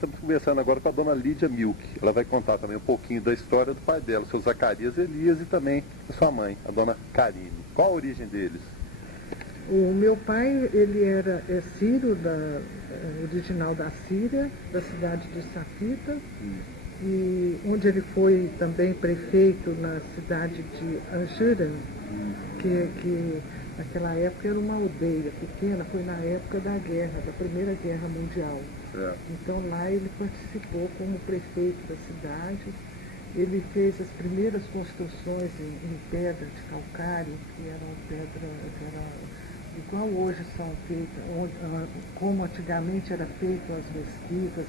Estamos conversando agora com a dona Lídia Milk. Ela vai contar também um pouquinho da história do pai dela, o seu Zacarias Elias, e também da sua mãe, a dona Karine. Qual a origem deles? O meu pai, ele é sírio, original da Síria, da cidade de Safita, e onde ele foi também prefeito na cidade de Anjuran, que naquela época era uma aldeia pequena, foi na época da Primeira Guerra Mundial. Então lá ele participou como prefeito da cidade. Ele fez as primeiras construções em pedra de calcário, que eram pedras, igual hoje são feitas, como antigamente era feito as mesquitas,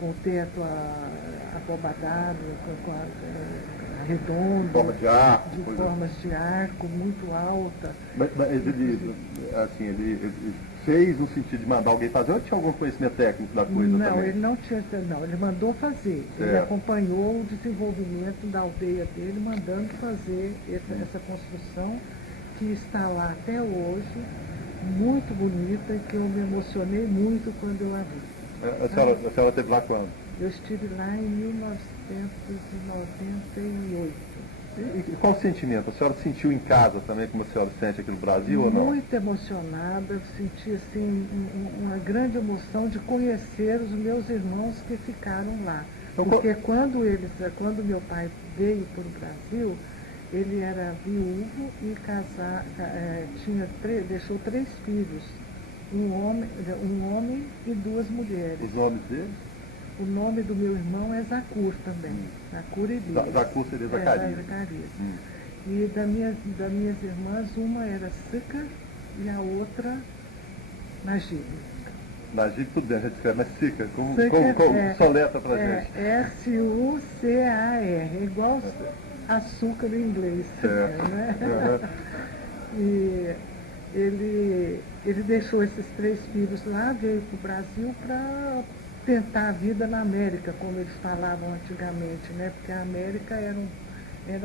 com o teto abobadado, redondo, formas de arco muito alta. Mas ele fez no sentido de mandar alguém fazer ou tinha algum conhecimento técnico da coisa não, também? Ele não tinha, não, ele mandou fazer. Ele acompanhou o desenvolvimento da aldeia dele, mandando fazer essa construção que está lá até hoje, muito bonita, e que eu me emocionei muito quando eu a vi. A senhora esteve lá quando? Eu estive lá em 1998. E qual o sentimento? A senhora sentiu em casa também, como a senhora sente aqui no Brasil ou não? Muito emocionada, senti assim, uma grande emoção de conhecer os meus irmãos que ficaram lá. Porque quando meu pai veio para o Brasil, ele era viúvo e deixou 3 filhos, um homem e 2 mulheres. Os nomes deles? O nome do meu irmão é Zacur também, Zacur Elias. Zacur seria Zacarias. E das minhas irmãs, uma era Sica e a outra Najib. Najib tudo bem, a gente escreve, mas Sica, como soleta pra gente. S-U-C-A-R, igual açúcar em inglês. Né? E ele deixou esses 3 filhos lá, veio para o Brasil para tentar a vida na América, como eles falavam antigamente, né? Porque a América era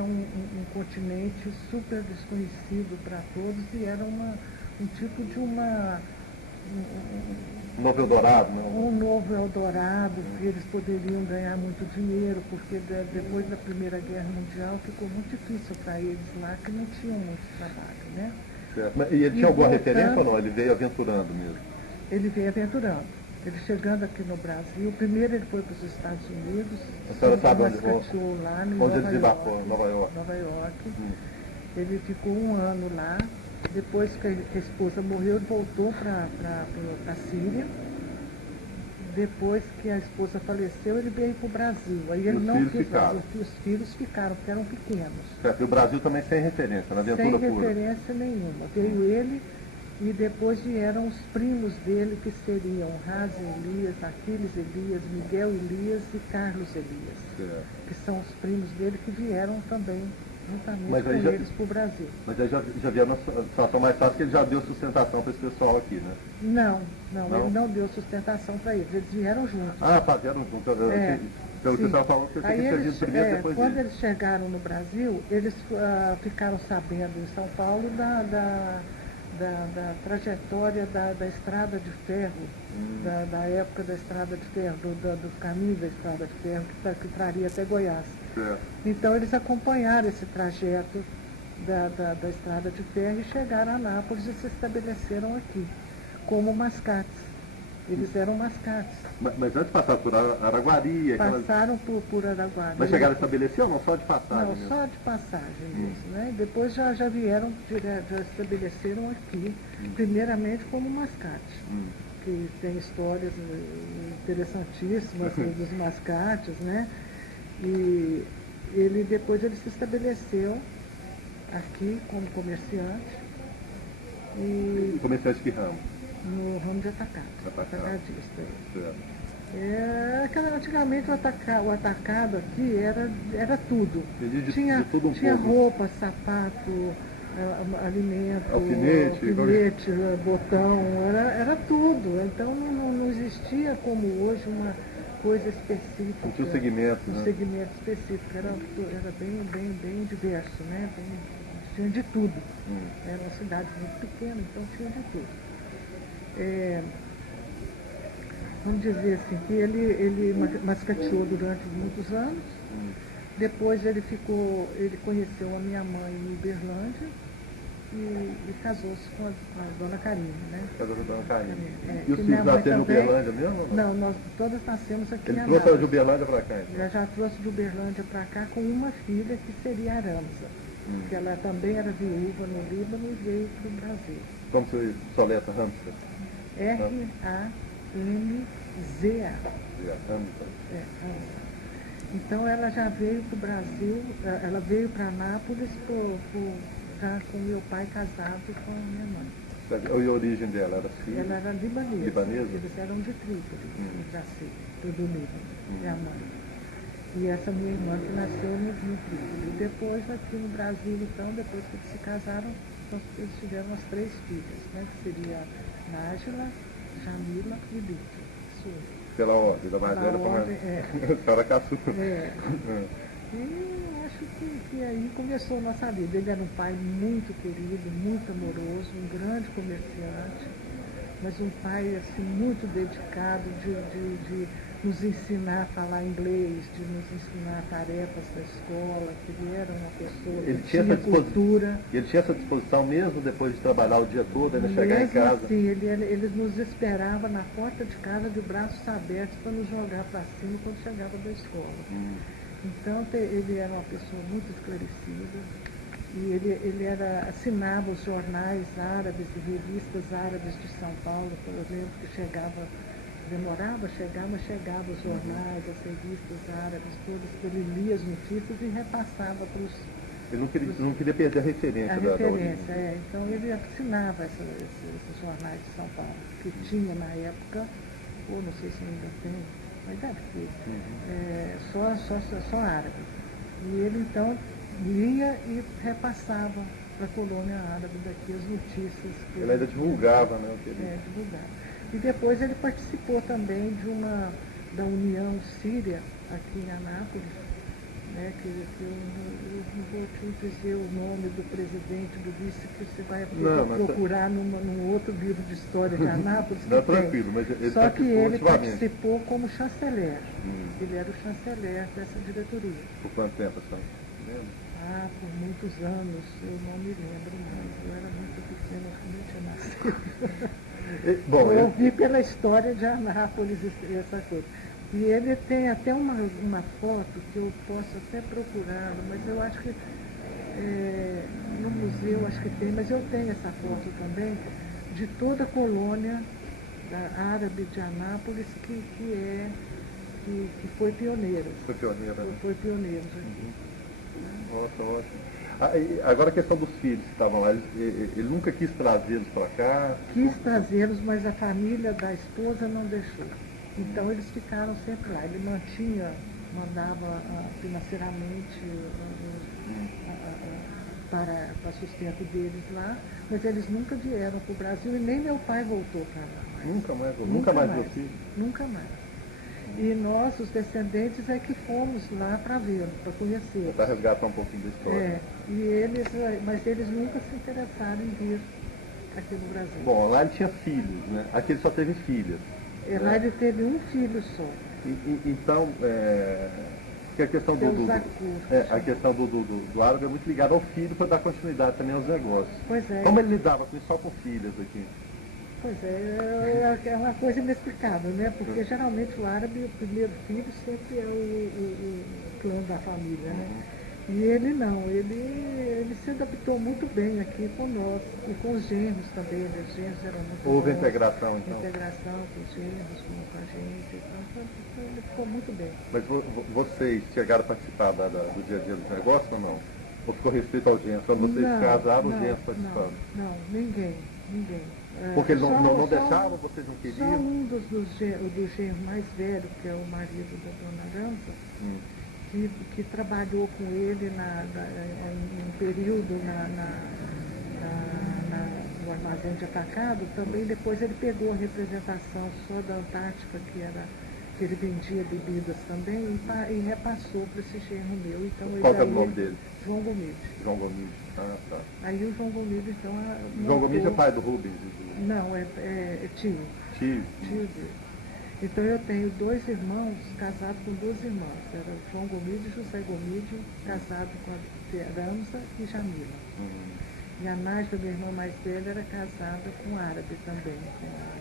um continente super desconhecido para todos e era um tipo de um novo Eldorado, né? Um novo Eldorado, que eles poderiam ganhar muito dinheiro, porque depois da Primeira Guerra Mundial ficou muito difícil para eles lá, que não tinham muito trabalho, né? Certo. E ele tinha alguma referência ou não? Ele veio aventurando mesmo? Ele veio aventurando. Ele chegando aqui no Brasil, primeiro ele foi para os Estados Unidos, a senhora sabe onde lá em ele desembarcou? Nova York. Ele ficou 1 ano lá, depois que a esposa morreu, ele voltou para a Síria. Depois que a esposa faleceu, ele veio para o Brasil. Aí ele não quis, os filhos ficaram, porque eram pequenos. Certo. E o Brasil também sem referência, na aventura pura? Sem referência nenhuma. Veio ele e depois vieram os primos dele, que seriam Razi Elias, Aquiles Elias, Miguel Elias e Carlos Elias. Certo. Que são os primos dele que vieram também juntamente com eles para o Brasil. Mas aí já vieram na situação mais fácil, que ele já deu sustentação para esse pessoal aqui, né? Não, ele não deu sustentação para eles vieram juntos. Ah, tá, vieram juntos. Pelo que você estava falando, você tem que ter vindo primeiro depois quando eles chegaram no Brasil, eles ficaram sabendo em São Paulo da trajetória da estrada de ferro, da época da estrada de ferro, do caminho da estrada de ferro, que traria até Goiás. Então eles acompanharam esse trajeto da estrada de ferro e chegaram a Nápoles e se estabeleceram aqui, como mascates. Eles eram mascates. Mas antes passaram por Araguari? Passaram por Araguari. Mas chegaram a estabelecer ou não? Só de passagem? Não, só de passagem mesmo, né? Depois já vieram, já estabeleceram aqui, primeiramente como mascates, que tem histórias interessantíssimas dos mascates, né? E depois ele se estabeleceu aqui como comerciante. Comerciante de que ramo? No ramo de atacadista. Antigamente o atacado aqui era tudo. Tinha roupa, sapato, alimento, alfinete, botão, era tudo. Então não existia como hoje uma coisa específica. Não tinha segmento, né? Segmento específico, era bem diverso, né? Tinha de tudo. Era uma cidade muito pequena, então tinha de tudo. vamos dizer assim, que ele mascateou durante muitos anos. Depois ele conheceu a minha mãe em Uberlândia e casou-se com a dona Karine, né? Casou com a dona Karine. É, E os filhos nasceram em Uberlândia mesmo? Não, nós todas nascemos aqui em Ele Anápolis. trouxe ela de Uberlândia para cá, então? Já trouxe de Uberlândia para cá com uma filha que seria a Aramza, que ela também era viúva no Líbano e veio para o Brasil. Como se soleta Ramsey? Ramza. Ramsey. Ramza. Então ela já veio para o Brasil, ela veio para Anápolis já com meu pai casado com a minha mãe. E a origem dela era síria? Ela era libanesa. Libanesa? Eles eram de Trípoli, no Jaci, do Líbano, minha mãe. E essa minha irmã que nasceu no Trípoli. E depois, aqui no Brasil, então, depois que eles se casaram, eles tiveram as 3 filhas, né? Que seria Nájila, Jamila e Lídia. Pela ordem, da mais velha para a senhora caçula. E acho que aí começou a nossa vida. Ele era um pai muito querido, muito amoroso, um grande comerciante, mas um pai assim, muito dedicado de nos ensinar a falar inglês, de nos ensinar tarefas da escola, que ele era uma pessoa que tinha cultura. E ele tinha essa disposição mesmo depois de trabalhar o dia todo, ainda chegar em casa? Sim, ele nos esperava na porta de casa de braços abertos para nos jogar para cima quando chegava da escola. Então ele era uma pessoa muito esclarecida e ele assinava os jornais árabes e revistas árabes de São Paulo, por exemplo, que demorava a chegar, mas chegava os jornais, as revistas árabes, todas, ele lia as notícias e repassava para os... Ele não queria perder a referência da referência, então ele assinava esses jornais de São Paulo, que tinha na época, ou não sei se ainda tem, mas deve ter, só árabe. E ele então lia e repassava para a colônia árabe daqui as notícias. Ele ainda divulgava, né? Divulgava. E depois ele participou também da União Síria, aqui em Anápolis, né, que eu não vou te dizer o nome do presidente, do vice, que você vai procurar num outro livro de história de Anápolis. Não, tranquilo, mas ele só que ele participou como chanceler. Ele era o chanceler dessa diretoria. Por quanto tempo, senhora? Por muitos anos, eu não me lembro mais. Eu era muito pequena, acho que nem tinha nascido. Bom, eu ouvi pela história de Anápolis essa coisa. E ele tem até uma foto que eu posso até procurá-la, mas eu acho que no museu acho que tem, mas eu tenho essa foto também de toda a colônia árabe de Anápolis que foi pioneira. Foi pioneira. Foi pioneira. Nossa, ótimo. Agora a questão dos filhos que estavam lá, ele nunca quis trazê-los para cá? Quis trazê-los, mas a família da esposa não deixou. Então eles ficaram sempre lá. Ele mandava financeiramente para sustento deles lá, mas eles nunca vieram para o Brasil e nem meu pai voltou para lá. Nunca mais viu filho? Nunca mais. E nós, os descendentes, é que fomos lá para vê-lo, para conhecê-lo. Para resgatar um pouquinho da história. Mas eles nunca se interessaram em vir aqui no Brasil. Bom, lá ele tinha filhos, né? Aqui ele só teve filhas. Lá ele teve um filho só. Então, que a questão a questão do árabe é muito ligada ao filho para dar continuidade também aos negócios. Pois é. Como ele lidava com isso só com filhas aqui? Pois é uma coisa inexplicável, né? Porque geralmente o árabe, o primeiro filho sempre é o clã da família, né? E ele não, ele se adaptou muito bem aqui com nós, e com os genros também, né? Os genros eram muito Houve bons, integração, então? Integração com os genros, com a gente, então ele ficou muito bem. Mas vocês chegaram a participar do dia a dia dos negócios ou não? Ou ficou restrito aos genros? Quando vocês casaram, os genros participaram? Não, ninguém. Porque eles não deixavam, vocês não queriam? Só um dos genros mais velhos, que é o marido da dona Aranza, que trabalhou com ele em um período no armazém de atacado, também depois ele pegou a representação só da Antártica, que ele vendia bebidas também, e repassou para esse genro meu. Então, qual é o nome dele? João Gomide. João Gomide. Ah, tá. Aí o João Gomide, então... João Gomide é pai do Rubens? Não, é tio. Tio? Tio dele. Então eu tenho 2 irmãos casados com 2 irmãs. Era João Gomídio e José Gomídio, casado com a Teranza e Jamila. E a Nájila, minha irmã mais velha, era casada com um árabe também,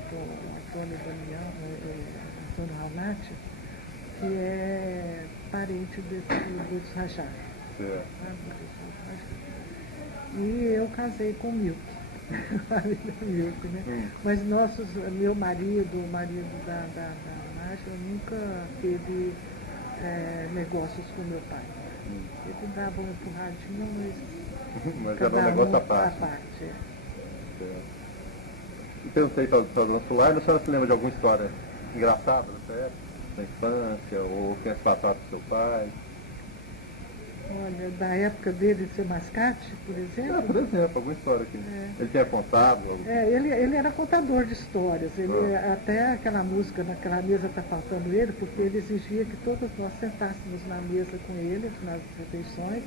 com o Antônio Damião, Antônio Ranati, que é parente dos Rajá. E eu casei com o Milk. Milk, né? Mas meu marido, o marido da Nájila, nunca teve negócios com meu pai. Ele dava uma empurradinha, mas era um negócio à parte. E perguntei para a dona Sularne, a senhora se lembra de alguma história engraçada dessa época, da infância, ou que tenha se passado com seu pai? Olha, da época dele ser mascate, por exemplo? Por exemplo, alguma história que ele tinha contado. Ele era contador de histórias. Até aquela música, naquela mesa está faltando ele, porque ele exigia que todos nós sentássemos na mesa com ele, nas refeições,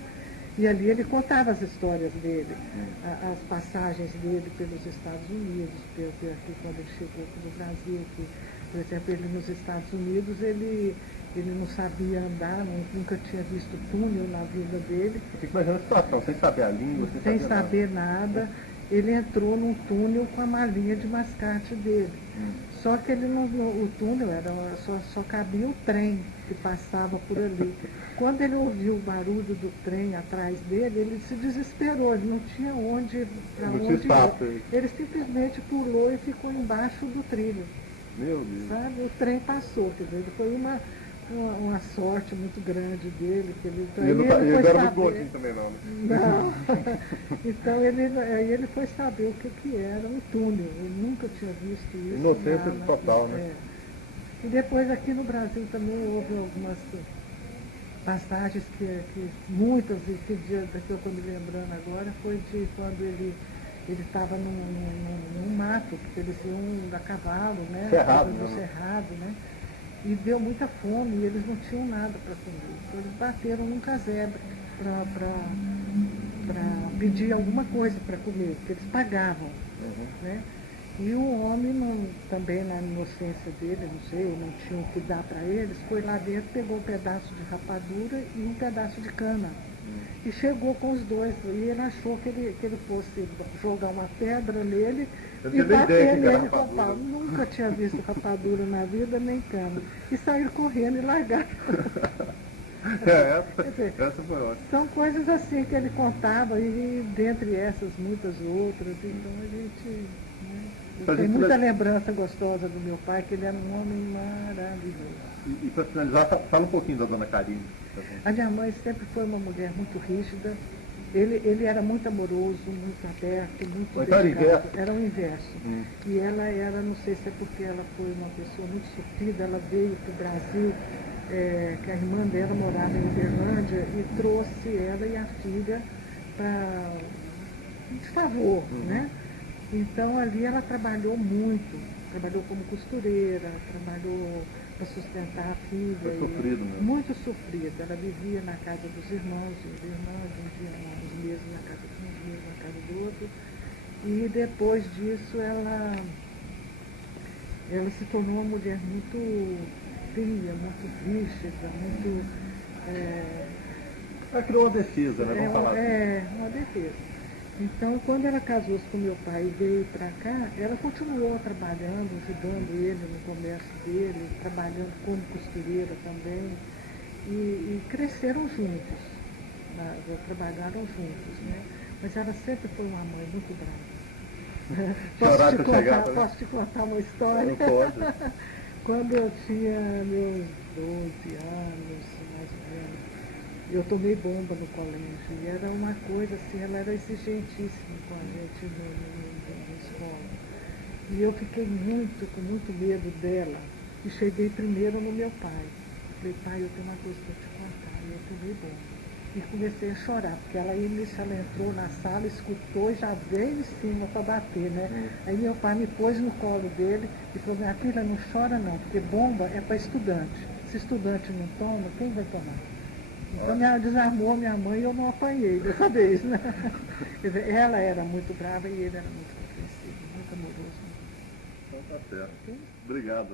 e ali ele contava as histórias dele, as passagens dele pelos Estados Unidos, aqui quando ele chegou aqui no Brasil, que, por exemplo, ele nos Estados Unidos, ele não sabia andar, nunca tinha visto túnel na vida dele. Eu fico imaginando a situação, sem saber a língua, sem saber nada. Ele entrou num túnel com a malinha de mascate dele. Só que o túnel só cabia o trem que passava por ali. Quando ele ouviu o barulho do trem atrás dele, ele se desesperou, ele não tinha para onde ir. Ele simplesmente pulou e ficou embaixo do trilho. Meu Deus. Sabe? O trem passou, quer dizer, foi uma sorte muito grande dele. Que ele não era muito gordinho também não, né? Não. Então ele foi saber o que era um túnel. Ele nunca tinha visto isso. Inocência total, né? E depois aqui no Brasil também houve algumas passagens que muitas, e que dia que eu estou me lembrando agora, foi de quando ele estava num mato, porque eles iam a cavalo, né? No cerrado, né? E deu muita fome e eles não tinham nada para comer. Então eles bateram num casebre para pedir alguma coisa para comer, porque eles pagavam. Né? E o homem, também na inocência dele, não sei, não tinha o que dar para eles, foi lá dentro, pegou um pedaço de rapadura e um pedaço de cana. E chegou com os dois, e ele achou que ele fosse jogar uma pedra nele e bater nele com a pau. Nunca tinha visto rapadura na vida, nem cana. E saíram correndo e largaram. Essa foi ótima. São coisas assim que ele contava, e dentre essas muitas outras. Então a gente tem muita lembrança gostosa do meu pai, que ele era um homem maravilhoso. E para finalizar, fala um pouquinho da dona Carine. A minha mãe sempre foi uma mulher muito rígida. Ele era muito amoroso, muito aberto, muito dedicado. Era o inverso. E ela era, não sei se é porque ela foi uma pessoa muito sofrida, ela veio para o Brasil, que a irmã dela morava em Uberlândia, e trouxe ela e a filha de favor, né? Então ali ela trabalhou muito, trabalhou como costureira, trabalhou para sustentar a filha. Foi sofrido mesmo. Muito sofrida. Ela vivia na casa dos irmãos, um dia uns meses na casa de um, uns meses na casa do outro. E depois disso ela se tornou uma mulher muito fria, muito rígida, muito... Ela criou uma defesa, né? Vamos falar assim. Uma defesa. Então, quando ela casou-se com meu pai e veio para cá, ela continuou trabalhando, ajudando ele no comércio dele, trabalhando como costureira também, e cresceram juntos, trabalharam juntos, né? Mas ela sempre foi uma mãe muito brava. Posso te contar uma história? Não pode. Quando eu tinha meus 12 anos, mais ou menos, eu tomei bomba no colégio, e era uma coisa assim, ela era exigentíssima com a gente na escola. E eu fiquei com muito medo dela, e cheguei primeiro no meu pai. Falei, pai, eu tenho uma coisa para te contar, e eu tomei bomba. E comecei a chorar, porque ela entrou na sala, escutou e já veio em cima para bater, né? Aí meu pai me pôs no colo dele e falou, minha filha, não chora não, porque bomba é para estudante. Se estudante não toma, quem vai tomar? Então desarmou minha mãe e eu não apanhei dessa vez, né? Quer dizer, ela era muito brava e ele era muito compreensivo, muito amoroso. Então tá certo. Obrigado.